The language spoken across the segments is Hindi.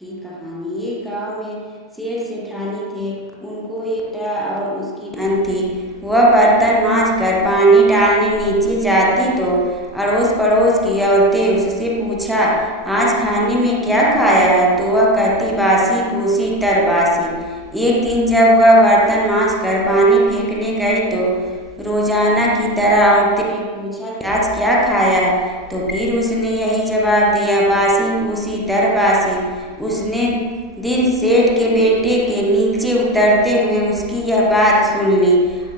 की कहानी। एक गांव में शेर सेठानी थे। उनको एक बेटा और उसकी बहन थी। वह बर्तन मांजकर पानी डालने नीचे जाती तो अड़ोस पड़ोस की औरतें उससे पूछा, आज खाने में क्या खाया है? तो वह कहती, बासी भूसी तरबासी। एक दिन जब वह बर्तन मांजकर पानी फेंकने गई तो रोजाना की तरह औरतें ने पूछा कि आज क्या खाया है? तो फिर उसने यही जवाब दिया, बासी भूसी तरबासी। उसने दिन सेठ के बेटे के नीचे उतरते हुए उसकी यह बात सुन ली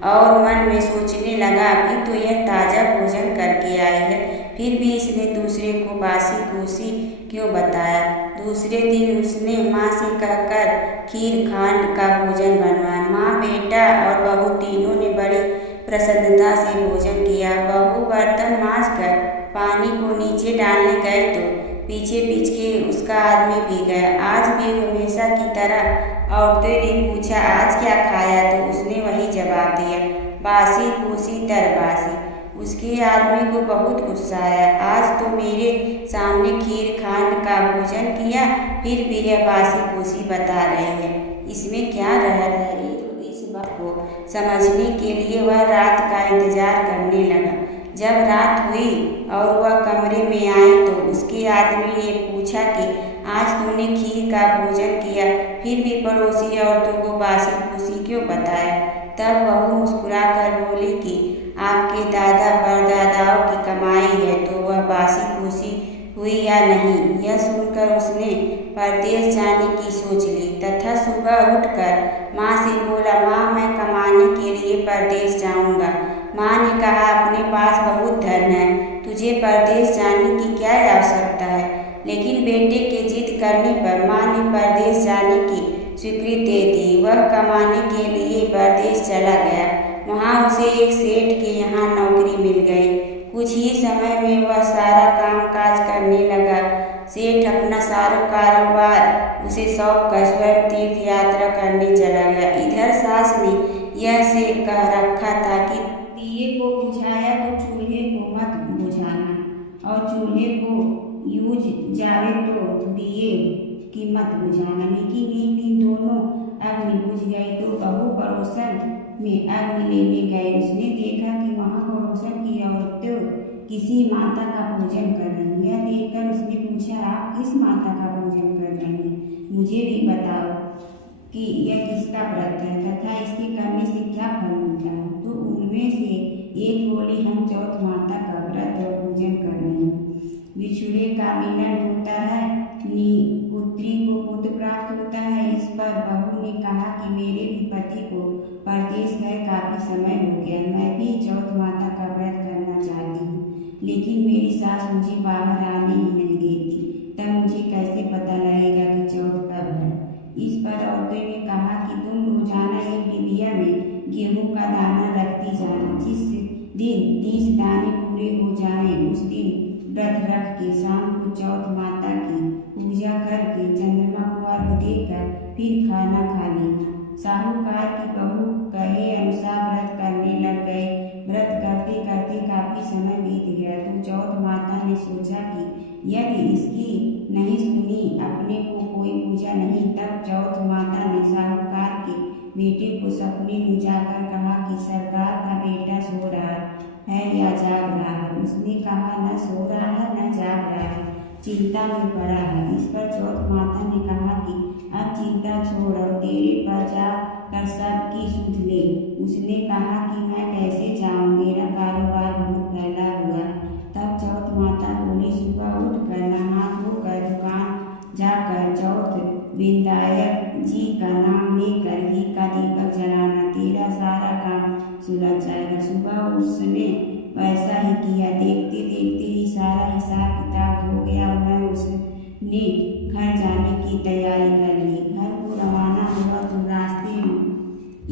और मन में सोचने लगा, अभी तो यह ताज़ा भोजन करके आई है, फिर भी इसने दूसरे को बासी भूसी क्यों बताया। दूसरे दिन उसने माँ से कहकर खीर खांड का भोजन बनवाया। माँ, बेटा और बहू तीनों ने बड़ी प्रसन्नता से भोजन किया। बहू बर्तन मांजकर पानी को नीचे डालने गए तो पीछे पीछे उसका आदमी भी गया। आज भी हमेशा की तरह औरतें ने पूछा, आज क्या खाया? तो उसने वही जवाब दिया, बासी भूसी तरबासी। उसके आदमी को बहुत गुस्सा आया। आज तो मेरे सामने खीर खांड का भोजन किया, फिर भी यह बासी भूसी बता रही है, इसमें क्या रहस्य है? इस बात को समझने के लिए वह रात का इंतजार करने लगा। जब रात हुई और वह कमरे में आई तो उसके आदमी ने पूछा कि आज तूने खीर का भोजन किया, फिर भी पड़ोसी औरतों को बासी भूसी क्यों बताया? तब बहू मुस्कुराकर बोली कि आपके दादा परदादाओं की कमाई है, तो वह बासी भूसी हुई या नहीं। यह सुनकर उसने परदेश जाने की सोच ली तथा सुबह उठकर माँ से बोला, माँ, मैं कमाने के लिए परदेश जाऊँगा। माँ ने कहा, अपने पास बहुत धन है, तुझे परदेश जाने की क्या आवश्यकता है? लेकिन बेटे के जिद करने पर माँ ने परदेश जाने की स्वीकृति दे दी। वह कमाने के लिए परदेश चला गया। वहाँ उसे एक सेठ के यहाँ नौकरी मिल गई। कुछ ही समय में वह सारा काम काज करने लगा। सेठ अपना सारा कारोबार उसे सौंप कर स्वयं तीर्थ यात्रा करने चला गया। इधर सास ने यह से कह रखा था कि दिए को बुझाया तो चूल्हे को मत बुझाना, और चूल्हे को यूज जावे तो दिए की मत बुझाना। लेकिन एक दिन दोनों अग्नि बुझ गई तो बहू पड़ोसन में अग्नि लेने गए। उसने देखा कि वहाँ पड़ोसन की औरतें किसी माता का पूजन कर रही है। देखकर उसने पूछा, आप किस माता का पूजन कर रही हैं? मुझे भी बताओ कि यह किसका व्रत है तथा इसके करने से क्या फल मिलता है। तो उनमें से एक बोली, हम चौथ माता का व्रत और पूजन कर रहे हैं। बिछुड़े का मिलन होता है, पुत्री को पुत्र प्राप्त होता है। इस पर बहू ने कहा कि मेरे भी पति को परदेश गए काफी समय हो गया, मैं भी चौथ माता का व्रत करना चाहती हूँ, लेकिन मेरी सास मुझे बाहर आने ही नहीं देती। तब मुझे कैसे पता लगेगा कि चौथ कब है? इस पर औरतें ने कहा कि तुम रोजाना एक डिबिया में गेहूं का दाना रखती जाना। जिस दिन 30 दाने पूरे हो जाए उस दिन व्रत रख के शाम को चौथ माता की पूजा करके चंद्रमा को अर्घ देकर फिर खाना खा लेना। साहूकार की बहू कहे अनुसार व्रत करने लग गए। व्रत करते करते काफी समय बीत गया तो चौथ माता ने सोचा कि यदि इसकी नहीं सुनी, अपने को कोई पूजा नहीं, तब चौथ माता ने साहूकार के बेटे को सपने में जाकर कहा कि सरकार का बेटा सो रहा है या जाग रहा है? उसने कहा, न सो रहा है न जाग रहा है, चिंता में पड़ा है। इस पर चौथ माता ने कहा कि अब चिंता छोड़ और डेरे पर जा कर सबकी सुध ले। उसने कहा कि मैं कैसे जाऊं, मेरा कारोबार बहुत फैला हुआ है। तब चौथ माता बोली, सुबह उठकर नहा धोकर दुकान जाकर चौथ विनायक जी का नाम लेकर घी का दीपक जलाना, तेरा सारा काम सुलझ जाएगा। सुबह उसने वैसा ही किया। देखते देखते ही सारा हिसाब किताब हो गया और मैं उसने घर जाने की तैयारी कर ली। घर को रवाना हुआ तो रास्ते में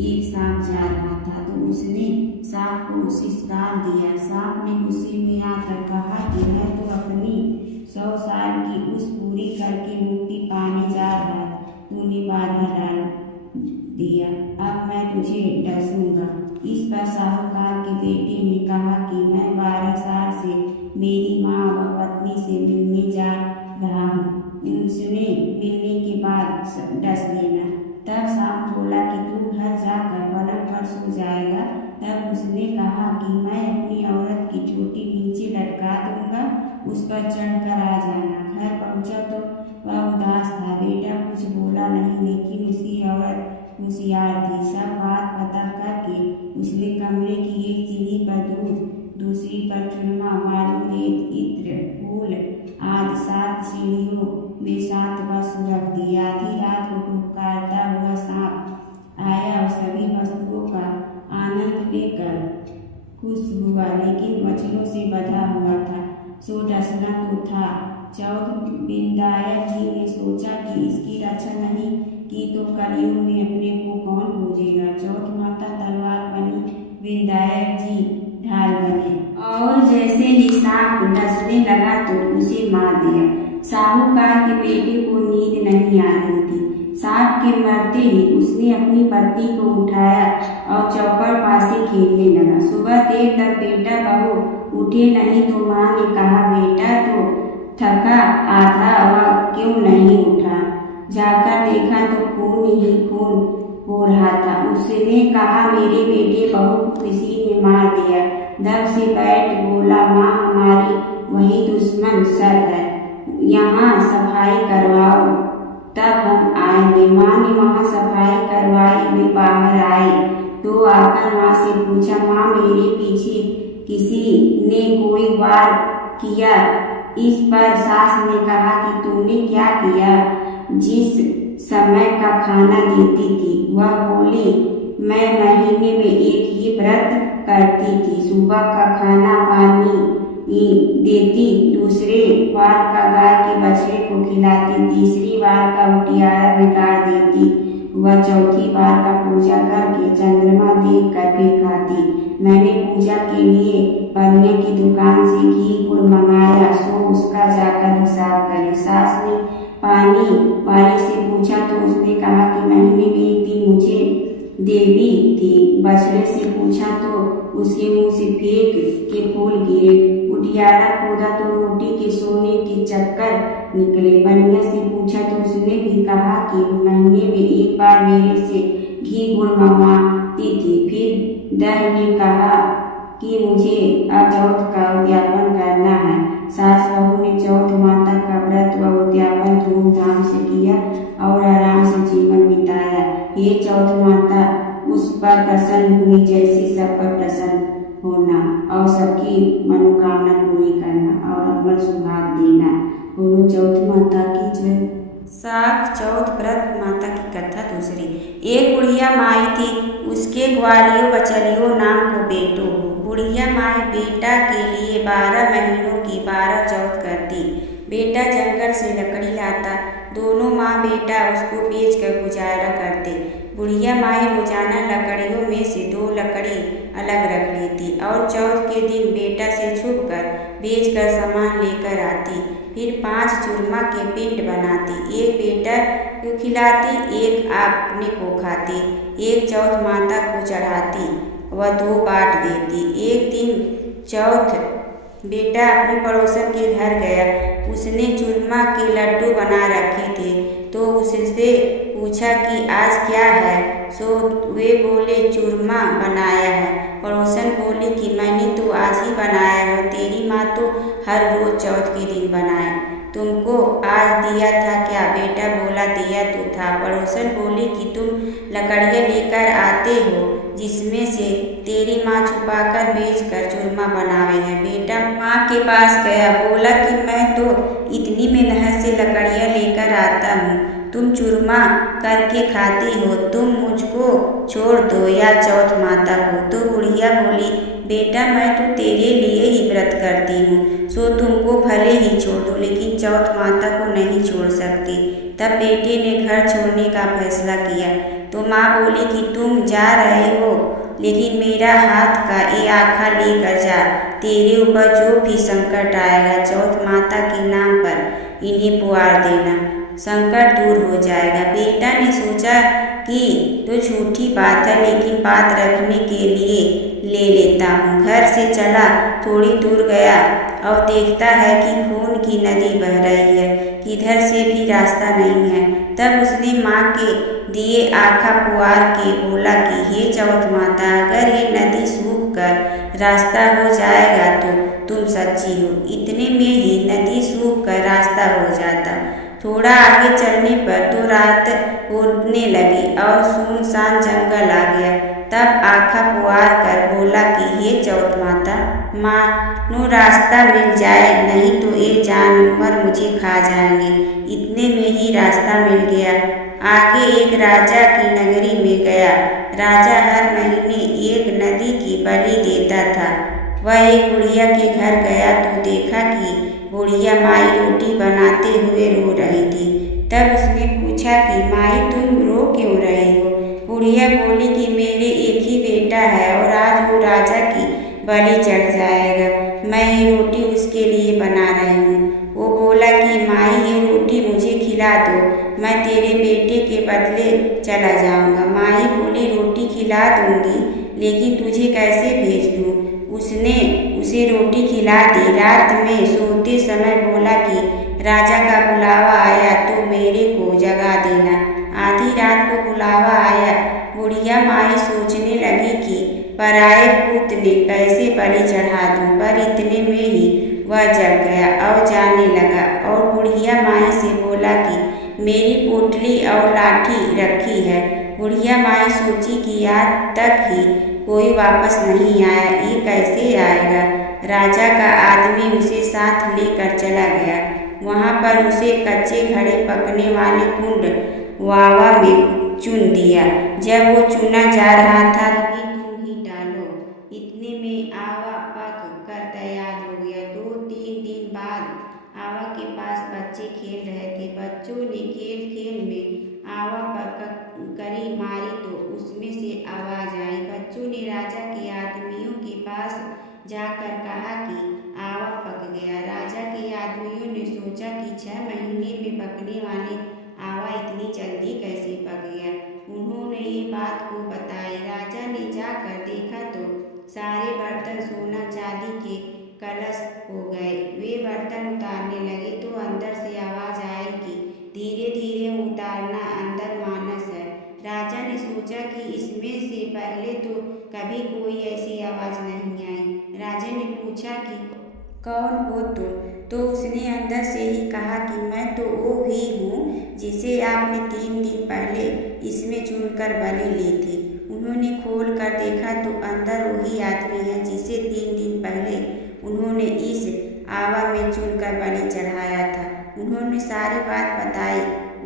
एक सांप जा रहा था तो उसने सांप को शिकार दिया। सांप ने गुस्से में आकर कहा कि मैं तो अपनी 100 साल की उस पूरी करके मुक्ति पाने जा रहा, तूने बाधा डाल दिया, अब मैं तुझे डसूंगा। इस पर साहूकार के बेटे ने कहा कि मैं 12 साल से मेरी माँ व पत्नी से मिलने जा रहा हूँ। उसने मिलने डस देना। तब सांप बोला कि तू घर जाकर पलंग पर सो जाएगा। तब उसने कहा कि मैं अपनी औरत की चोटी नीचे लटका दूंगा, उस पर चढ़कर आ जाना। घर पहुंचा तो वह उदास था। बेटा कुछ बोला नहीं, लेकिन उसकी औरत होशियार थी। सब बात पता करके उसने कमरे की एक सीढ़ी पर दूध, दूसरी पर चूरमा, बालू, रेत, इत्र, फूल आदि 7 सीढ़ियों में 7 वस्तु रख दी। आधी रात को पुकारता हुआ सांप आया और सभी वस्तुओं का आनंद लेकर खुश हुआ, लेकिन मछलों से बंधा हुआ था, सो डसना तो था। चौथ विंध्यायक जी ने सोचा कि इसकी रक्षा नहीं की तो कलयुग में अपने को कौन पूजेगा। चौथ माता तलवार बनी, विंध्यायक जी ढाल बने और जैसे ही सांप डसने लगा तो उसे मार दिया। साहूकार के बेटे को नींद नहीं आ रही थी। सांप के मरते ही उसने अपनी पत्नी को उठाया और चौपड़ पासे खेलने लगा। सुबह देर तक बेटा बहू उठे नहीं तो माँ ने कहा, बेटा तो थका आधा और क्यों नहीं उठा। जाकर देखा तो खून ही खून हो रहा था। उसने कहा, मेरे बेटे बहू को किसी ने मार दिया। दब से बैठ बोला, माँ हमारी वही दुश्मन सर है, यहाँ सफाई करवाओ तब हम आएंगे। माँ ने वहाँ सफाई करवाई। वे बाहर आए तो आकर माँ से पूछा, माँ मेरे पीछे किसी ने कोई वार किया। इस पर सास ने कहा कि तुमने क्या किया। जिस समय का खाना देती थी। वह बोली, मैं महीने में एक ही व्रत करती थी। सुबह का खाना पानी देती, दूसरे बार का गाय के बछड़े को खिलाती, तीसरी बार का उटियारा बिगाड़ देती, वह चौथी बार का पूजा करके चंद्रमा देख कर फिर खाती। मैंने पूजा के लिए बनिया की दुकान से घी गुड़ मंगाया, सो उसका जाकर हिसाब करे। सास ने पानी वाली से पूछा तो उसने कहा कि महीने में एक दिन मुझे देवी थी। बछड़े से पूछा तो उसके मुंह से फेंक के फूल गिरे। उटियारा खोदा तो रोटी के सोने के चक्कर निकले। बनिया से पूछा तो उसने भी कहा कि महीने में एक बार मेरे से घी गुड़ मंगवाती थी। फिर दह ने कहा कि मुझे अब चौथ का उद्यापन करना है। सास बहू ने चौथ माता का व्रत व उद्यापन धूमधाम से किया और आराम से जीवन बिताया। ये चौथ माता उस पर प्रसन्न हुई जैसे सब पर प्रसन्न होना और सबकी मनोकामना पूरी करना और अमर सुहाग देना। बोलो चौथ माता की जय। साग चौथ व्रत माता की कथा दूसरी। एक बुढ़िया माई थी, उसके ग्वालियों बचलियों नाम को बेटो हो। बुढ़िया माई बेटा के लिए 12 महीनों की 12 चौथ करती। बेटा जंगल से लकड़ी लाता, दोनों माँ बेटा उसको बेच कर गुजारा करते। बुढ़िया माई रोजाना लकड़ियों में से 2 लकड़ी अलग रख लेती और चौथ के दिन बेटा से छुपकर बेचकर सामान लेकर आती। फिर 5 चूरमा के पिंड बनाती, एक बेटा को खिलाती, एक अपने को खाती, एक चौथ माता को चढ़ाती व 2 बांट देती। एक दिन चौथ बेटा अपने पड़ोसन के घर गया। उसने चूरमा के लड्डू बना रखे थे तो उससे पूछा कि आज क्या है। सो वे बोले, चूरमा बनाया है। पड़ोसन बोली कि मैंने तो आज ही बनाया है, तेरी माँ तो हर रोज चौथ के दिन बनाए। तुमको आज दिया था क्या? बेटा बोला, दिया तो था। पड़ोसन बोली कि तुम लकड़ियाँ लेकर आते हो जिसमें से तेरी माँ छुपाकर बेचकर चूरमा बनावे है। बेटा माँ के पास गया, बोला कि मैं तो इतनी मेहनत से लकड़ियाँ लेकर आता हूँ, तुम चूरमा करके खाती हो, तुम मुझको छोड़ दो या चौथ माता को। तो बुढ़िया बोली, बेटा मैं तो तेरे लिए ही व्रत करती हूँ, सो तुमको भले ही छोड़ दो, लेकिन चौथ माता को नहीं छोड़ सकती। तब बेटे ने घर छोड़ने का फैसला किया तो माँ बोली कि तुम जा रहे हो लेकिन मेरा हाथ का ये आखा लेकर जा, तेरे ऊपर जो भी संकट आएगा चौथ माता के नाम पर इन्हें पुआर देना, संकट दूर हो जाएगा। बेटा ने सोचा कि तो झूठी बात है, लेकिन बात रखने के लिए ले लेता हूँ। घर से चला, थोड़ी दूर गया और देखता है कि खून की नदी बह रही है। किधर से भी रास्ता नहीं है। तब उसने माँ के दिए आँखा पुआर के बोला कि हे चौथ माता, अगर ये नदी सूख कर रास्ता हो जाएगा तो तुम सच्ची हो। इतने में ही नदी सूख कर रास्ता हो जाता। थोड़ा आगे चलने पर तो रात होने लगी और सुनसान जंगल आ गया। तब आँखा पुआर कर बोला कि हे चौथ माता, मानो रास्ता मिल जाए, नहीं तो ये जानवर मुझे खा जाएंगे। इतने में ही रास्ता मिल गया। आगे एक राजा की नगरी में गया। राजा हर महीने एक नदी की बलि देता था। वह एक बुढ़िया के घर गया तो देखा कि बुढ़िया माई रोटी बनाते हुए रो रही थी। तब उसने पूछा कि माई, तुम रो क्यों रही हो? बुढ़िया बोली कि मेरे एक ही बेटा है और आज वो राजा की बलि चढ़ जाएगा। मैं ये रोटी उसके लिए बना रही हूँ। वो बोला कि माई, ये रोटी मुझे खिला दो, मैं तेरे बेटे के बदले चला जाऊँगा। माई बोली, रोटी खिला दूँगी, लेकिन तुझे कैसे भेज दूँ? उसने उसे रोटी खिला दी। रात में सोते समय बोला कि राजा का बुलावा आया तो मेरे को जगा देना। आधी रात को बुलावा आया। बुढ़िया माई सोचने लगी कि पराए पुत ने कैसे बलि चढ़ा दूँ, पर इतने में ही वह जग गया और जाने लगा और बुढ़िया माई से बोला कि मेरी पोटली और लाठी रखी है। बुढ़िया माई सोची कि आज तक ही कोई वापस नहीं आया, ये कैसे आएगा? राजा का आदमी उसे साथ लेकर चला गया। वहाँ पर उसे कच्चे घड़े पकने वाले कुंड वावा में चुन दिया। जब वो चुना जा रहा था, तुम ही डालो। इतने में आवा पक कर तैयार हो गया। 2-3 दिन बाद आवा के पास बच्चे खेल रहे थे। बच्चों ने खेल खेल में आवा पर करी मारी तो उसमें से आवाज आई। बच्चों ने राजा के आदमियों के पास जाकर कहा कि आवा पक गया। राजा के आदमियों ने सोचा कि 6 महीने में पकने वाले आवा इतनी जल्दी कैसे पक गया। उन्होंने ये बात को बताई। राजा ने जाकर देखा तो सारे बर्तन सोना चांदी के कलश हो गए। वे बर्तन उतारने लगे तो अंदर से आवाज आई कि धीरे धीरे उतारना, अंदर मानस है। राजा ने सोचा कि इसमें से पहले तो कभी कोई ऐसी आवाज नहीं आई। राजा ने पूछा कि कौन हो तुम? तो उसने अंदर से ही कहा कि मैं तो वो ही हूँ जिसे आपने 3 दिन पहले इसमें चुनकर बलि ली थी। उन्होंने खोल कर देखा तो अंदर वही आदमी है जिसे 3 दिन पहले उन्होंने इस आवा में चुनकर बलि चढ़ाया था। उन्होंने सारी बात बताई।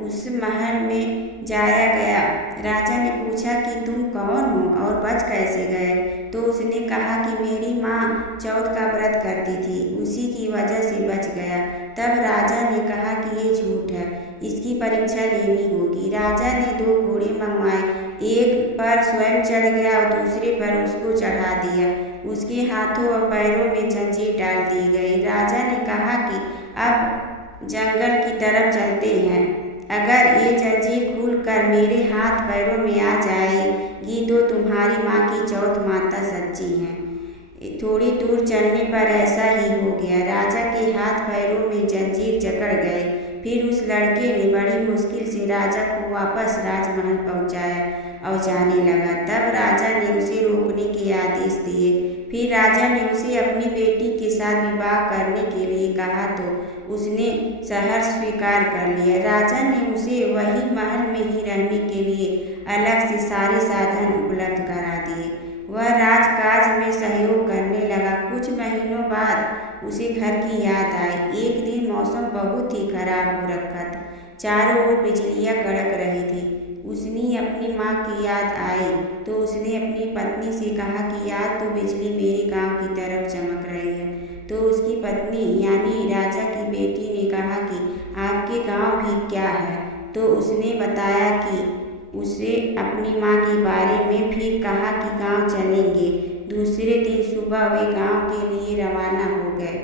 उस महल में जाया गया। राजा ने पूछा कि तुम कौन हो और बच कैसे गए? तो उसने कहा कि मेरी माँ चौथ का व्रत करती थी, उसी की वजह से बच गया। तब राजा ने कहा कि ये झूठ है, इसकी परीक्षा लेनी होगी। राजा ने 2 घोड़े मंगवाए। एक पर स्वयं चढ़ गया और दूसरे पर उसको चढ़ा दिया। उसके हाथों और पैरों में जंजीर डाल दी गई। राजा ने कहा कि अब जंगल की तरफ चलते हैं। अगर ये जंजीर खुलकर मेरे हाथ पैरों में आ जाएगी तो तुम्हारी माँ की चौथ माता सच्ची है। थोड़ी दूर चलने पर ऐसा ही हो गया। राजा के हाथ पैरों में जंजीर जकड़ गए। फिर उस लड़के ने बड़ी मुश्किल से राजा को वापस राजमहल पहुँचाया और जाने लगा। तब राजा ने उसे रोकने के आदेश दिए। फिर राजा ने उसे अपनी बेटी के साथ विवाह करने के लिए कहा तो उसने सहर्ष स्वीकार कर लिया। राजा ने उसे वही महल में ही रहने के लिए अलग से सारे साधन उपलब्ध करा दिए। वह राजकाज में सहयोग करने लगा। कुछ महीनों बाद उसे घर की याद आई। एक दिन मौसम बहुत ही खराब हो रखा था। चारों ओर बिजलियाँ कड़क रही थी। उसने अपनी माँ की याद आई तो उसने अपनी पत्नी से कहा कि आज तो बिजली मेरे गांव की तरफ चमक रही है। तो उसकी पत्नी यानी राजा की बेटी ने कहा कि आपके गांव भी क्या है? तो उसने बताया कि उसे अपनी माँ के बारे में। फिर कहा कि गांव चलेंगे। दूसरे दिन सुबह वे गांव के लिए रवाना हो गए।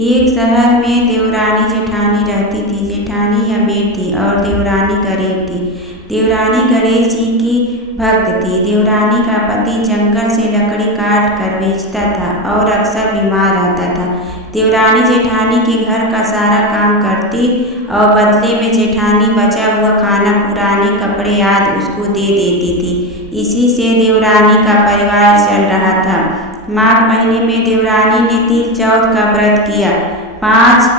एक शहर में देवरानी जेठानी रहती थी। जेठानी अमीर थी और देवरानी गरीब थी। देवरानी गणेश जी की भक्त थी। देवरानी का पति जंगल से लकड़ी काट कर बेचता था और अक्सर बीमार रहता था। देवरानी जेठानी के घर का सारा काम करती और बदले में जेठानी बचा हुआ खाना, पुराने कपड़े आदि उसको दे देती थी। इसी से देवरानी का परिवार चल रहा था। माघ महीने में देवरानी ने तिल चौथ का व्रत किया। 5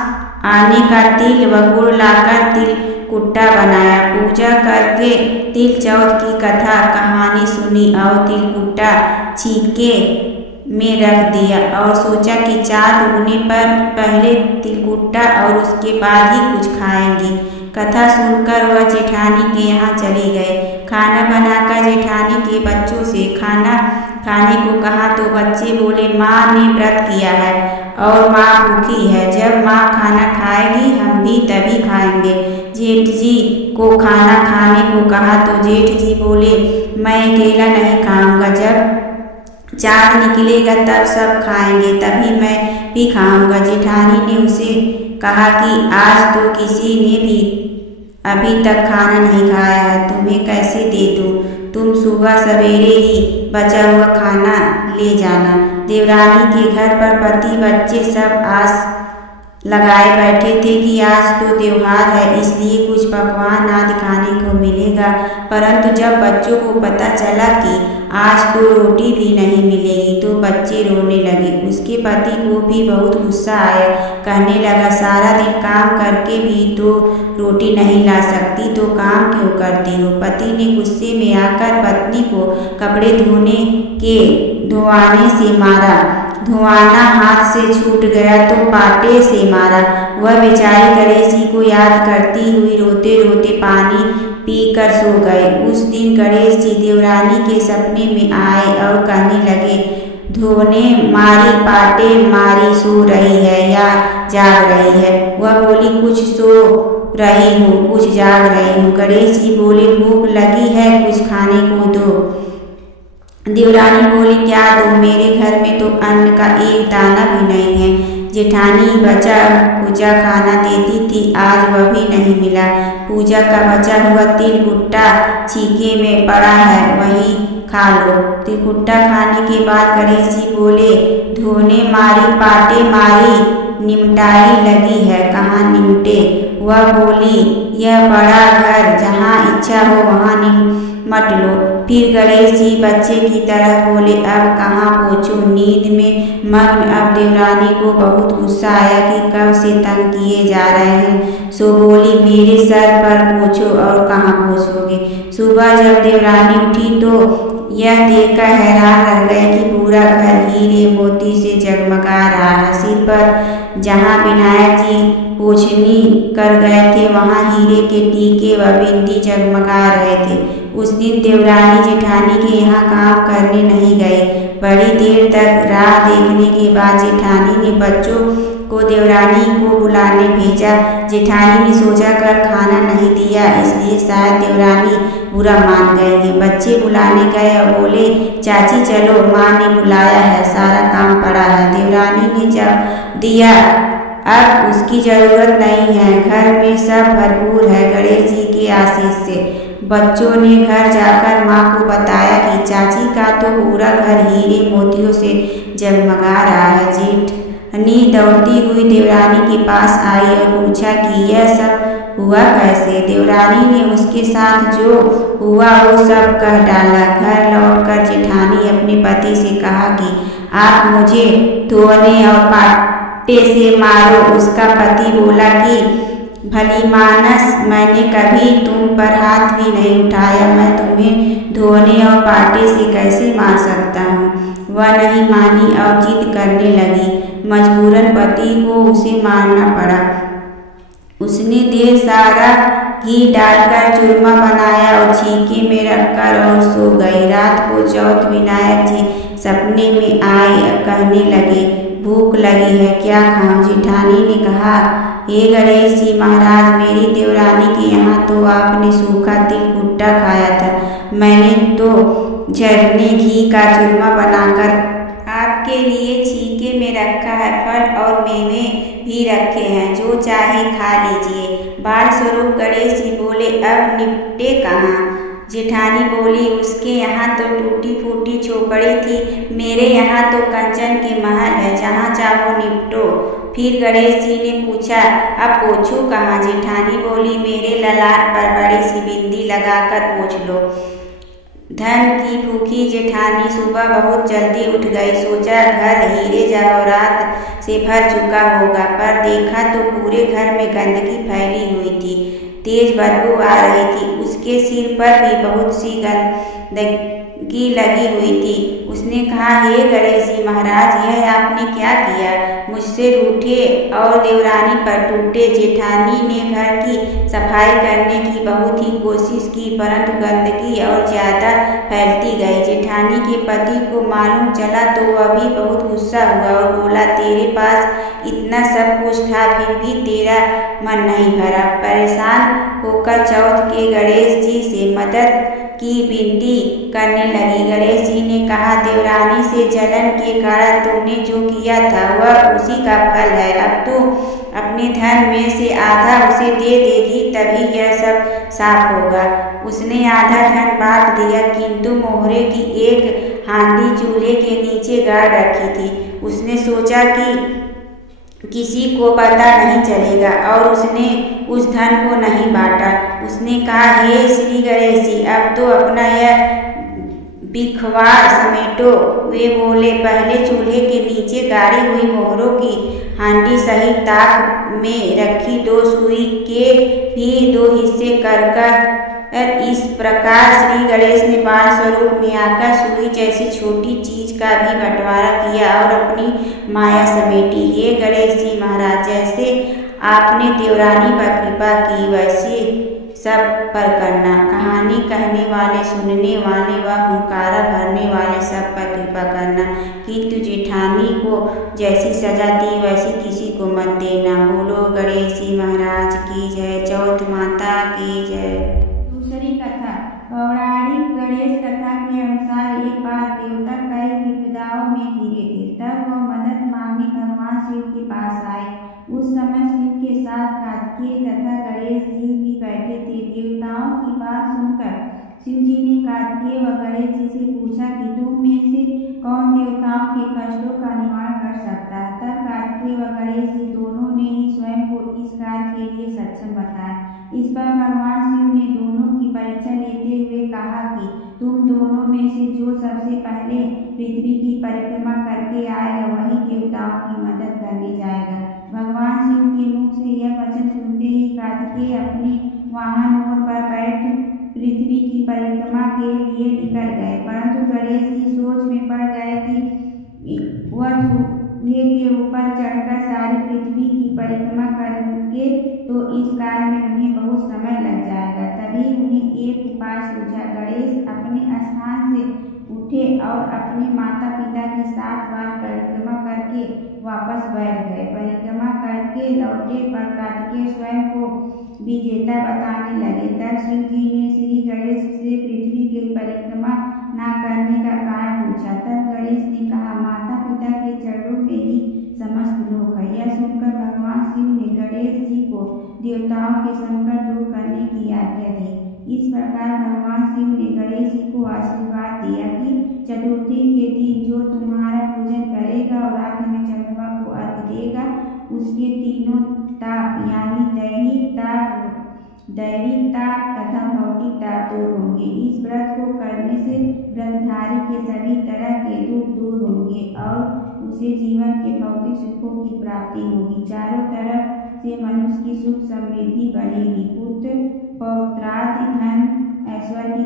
आने का तिल व गुड़ लाकर तिल कुट्टा बनाया। पूजा करके तिल चौथ की कथा कहानी सुनी और तिल कुट्टा छीके में रख दिया और सोचा कि चाँद उगने पर पहले तिल कुट्टा और उसके बाद ही कुछ खाएंगी। कथा सुनकर वह जेठानी के यहाँ चले गए। खाना बनाकर जेठानी के बच्चों से खाना खाने को कहा तो बच्चे बोले, माँ ने व्रत किया है और माँ भूखी है। जब माँ खाना खाएगी हम भी तभी खाएंगे। जेठ जी को खाना खाने को कहा तो जेठ जी बोले, मैं अकेला नहीं खाऊंगा, जब चाँद निकलेगा तब सब खाएंगे, तभी मैं भी खाऊंगा। जेठानी ने उसे कहा कि आज तो किसी ने भी अभी तक खाना नहीं खाया है, तुम्हें कैसे दे दूँ? तुम सुबह सवेरे ही बचा हुआ खाना ले जाना। देवरानी के घर पर पति बच्चे सब आस लगाए बैठे थे कि आज तो त्योहार है, इसलिए कुछ पकवान आदि खाने को मिलेगा। परंतु जब बच्चों को पता चला कि आज तो रोटी भी नहीं मिलेगी तो बच्चे रोने लगे। उसके पति को भी बहुत गुस्सा आया। कहने लगा, सारा दिन काम करके भी तो रोटी नहीं ला सकती तो काम क्यों करती हो? पति ने गुस्से में आकर पत्नी को कपड़े धोआने से मारा। धोआना हाथ से छूट गया तो पाटे से मारा। वह बेचारी गणेश जी को याद करती हुई रोते रोते पानी पीकर सो गए। उस दिन गणेश जी देवरानी के सपने में आए और कहने लगे, धोने मारी पाटे मारी, सो रही है या जाग रही है? वह बोली, कुछ सो रही हूँ, कुछ जाग रही हूँ। गणेश जी बोले, भूख लगी है, कुछ खाने को दो। देवरानी बोली, क्या दूँ? मेरे घर में तो अन्न का एक दाना भी नहीं है। जेठानी बचा कुचा खाना देती थी, आज वह भी नहीं मिला। पूजा का बचा हुआ तिल कुट्टा छीके में पड़ा है, वही खा लो। तिल कुट्टा खाने के बाद गणेश जी बोले, धोने मारी पाटे मारी, निमटाई लगी है, कहाँ निमटे? वह बोली, यह बड़ा घर, जहाँ इच्छा हो वहाँ निमट लो। फिर गणेश जी बच्चे की तरह बोले, अब कहाँ पहुँचूं? नींद में मग्न अब देवरानी को बहुत गुस्सा आया कि कब से तंग किए जा रहे हैं, सो बोली, मेरे सर पर पहुँचो। और कहाँ पहुँचोगे? सुबह जब देवरानी उठी तो यह देखकर हैरान रह गए कि पूरा घर हीरे मोती से जगमगा रहा है। सिर पर जहाँ विनायक जी पोछनी कर गए थे वहाँ हीरे के टीके व बिंदी जगमगा रहे थे। उस दिन देवरानी जेठानी के यहाँ काम करने नहीं गए। बड़ी देर तक राह देखने के बाद जेठानी ने बच्चों को देवरानी को बुलाने भेजा। जेठानी ने सोचा कर खाना नहीं दिया, इसलिए शायद देवरानी बुरा मान गए। बच्चे बुलाने गए और बोले, चाची चलो, माँ ने बुलाया है, सारा काम पड़ा है। देवरानी ने जब दिया, अब उसकी जरूरत नहीं है, घर में सब भरपूर है गणेश जी के आशीष से। बच्चों ने घर जाकर माँ को बताया कि चाची का तो पूरा घर हीरे मोतियों से जगमगा रहा है। जेठनी दौड़ती हुई देवरानी के पास आई और पूछा कि यह सब हुआ कैसे? देवरानी ने उसके साथ जो हुआ वो सब कह डाला। घर लौटकर जेठानी अपने पति से कहा कि आप मुझे धोने और पाटे से मारो। उसका पति बोला कि भली मानस, मैंने कभी तुम पर हाथ भी नहीं उठाया, मैं तुम्हें धोने और पाटे से कैसे मार सकता हूँ? वह नहीं मानी और जिद करने लगी। मजबूरन पति को उसे मारना पड़ा। उसने ढेर सारा घी डालकर चूरमा बनाया और छीके में रखकर और सो गई। रात को चौथ विनायक जी सपने में आए, कहने लगे, भूख लगी है, क्या खाऊं? जेठानी ने कहा, हे गणेश जी महाराज, मेरी देवरानी के यहाँ तो आपने सूखा तिल कुट्टा खाया था, मैंने तो झरने घी का चूरमा बनाकर आपके लिए छीके में रखा है। फल और मेवे भी रखे हैं, जो चाहे खा लीजिए। बाल स्वरूप गणेश जी बोले, अब निपटे कहाँ? जेठानी बोली, उसके यहाँ तो टूटी फूटी झोपड़ी थी, मेरे यहाँ तो कंचन के महल है, जहाँ चाहो निपटो। फिर गणेश जी ने पूछा, अब पोछूं कहाँ? जेठानी बोली, मेरे ललाट पर बड़ी सी बिंदी लगाकर पोंछ लो। धन की भूखी जेठानी सुबह बहुत जल्दी उठ गई। सोचा घर हीरे जवाहरात से भर चुका होगा, पर देखा तो पूरे घर में गंदगी फैली हुई थी, तेज बदबू आ रही थी। उसके सिर पर भी बहुत सी गंदगी लगी हुई थी। उसने कहा, हे गणेश जी महाराज, यह आपने क्या किया? मुझसे रूठे और देवरानी पर टूटे। जेठानी ने घर की सफाई करने की बहुत ही कोशिश की, परंतु गंदगी और ज्यादा फैलती गई। जेठानी के पति को मालूम चला तो वह भी बहुत गुस्सा हुआ और बोला, तेरे पास इतना सब कुछ था, फिर भी तेरा मन नहीं भरा। परेशान होकर चौथ के गणेश जी से मदद की विनती करने लगी। गणेश जी ने कहा, देवरानी से जलन के कारण तुमने जो किया था वह उसी का फल है। अब तो अपने धन में से आधा उसे दे देगी, तभी यह सब साफ होगा। उसने आधा धन बांट दिया, किंतु मोहरे की एक हांडी चूल्हे के नीचे गाड़ रखी थी। उसने सोचा कि किसी को पता नहीं चलेगा, और उसने उस धन को नहीं बांटा। उसने कहा, हे श्री गणेश जी, अब तो अपना यह बिखवार समेटो। वे बोले, पहले चूल्हे के नीचे गाड़ी हुई मोहरों की हांडी सही ताक में रखी, 2 सुई के भी 2 हिस्से कर इस प्रकार श्री गणेश ने बाण स्वरूप में आकर सुई जैसी छोटी चीज का भी बंटवारा किया और अपनी माया समेटी। हे गणेश जी महाराज, जैसे आपने देवरानी पर कृपा की, वैसे सब पर करना। कहानी कहने वाले, सुनने वाले व हुंकारा भरने वाले सब पर कृपा करना, किंतु जेठानी को जैसी सजा दी वैसी किसी को मत देना। बोलो गणेश जी महाराज की जय। चौथ माता की जय। दूसरी कथा। पौराणिक गणेश कथा के अनुसार एक बार देवता कई विपदाओं में घिरे थे। तब वह मदद मांगने भगवान शिव के पास आए। उस समय शिव के साथ कार्तिकेय तथा गणेश जी भी बैठे थे। देवताओं की बात सुनकर शिव जी ने कार्तिकेय व गणेश जी से पूछा कि तुम में से कौन देवताओं के कष्टों का निवारण कर सकता है? तब कार्तिकेय व गणेश जी दोनों ने ही स्वयं को इस कार्य के लिए सक्षम बताया। इस पर भगवान शिव ने दोनों की परीक्षा लेते हुए कहा कि तुम दोनों में से जो सबसे पहले पृथ्वी की परिक्रमा करके आएगा, वही देवताओं की मदद करने जाएगा। भगवान शिव के मुख से यह वचन सुनते ही कार्तिकेय अपने वाहन मोर पर बैठ पृथ्वी की परिक्रमा के लिए निकल गए, परंतु गणेश जी सोच में पड़ गए कि वह चूल्हे के ऊपर चढ़कर सारी पृथ्वी की परिक्रमा करेंगे तो इस कार्य में उन्हें बहुत समय लग जाएगा। तभी उन्हें एक उपाय सूझा। गणेश अपने स्थान से उठे और अपने माता पिता की 7 बार परिक्रमा करके वापस बैठ गए। परिक्रमा करके लौटे पर कार्तिकेय स्वयं को विजेता बताने लगे। तब शिव जी ने श्री गणेश से पृथ्वी की परिक्रमा न करने का कारण पूछा। तब गणेश ने कहा, माता पिता के चरणों में ही समस्त लोक है। यह सुनकर भगवान शिव ने गणेश जी को देवताओं के संकट दूर करने की आज्ञा दी। इस प्रकार भगवान शिव ने गणेश जी को आशीर्वाद दिया कि चतुर्थी के दिन जो तुम्हारा पूजन करेगा और रात में चंद्रमा को अर्घ देगा, उसके तीनों ताप यानी दैविक ताप तथा भौतिक ताप दूर होंगे। इस व्रत को करने से व्रतधारी के सभी तरह के दुख दूर होंगे और उसे जीवन के भौतिक सुखों की प्राप्ति होगी। चारों तरफ से मनुष्य की सुख समृद्धि बढ़ेगी। पुत्र पौत्रादि धन ऐश्वर्य की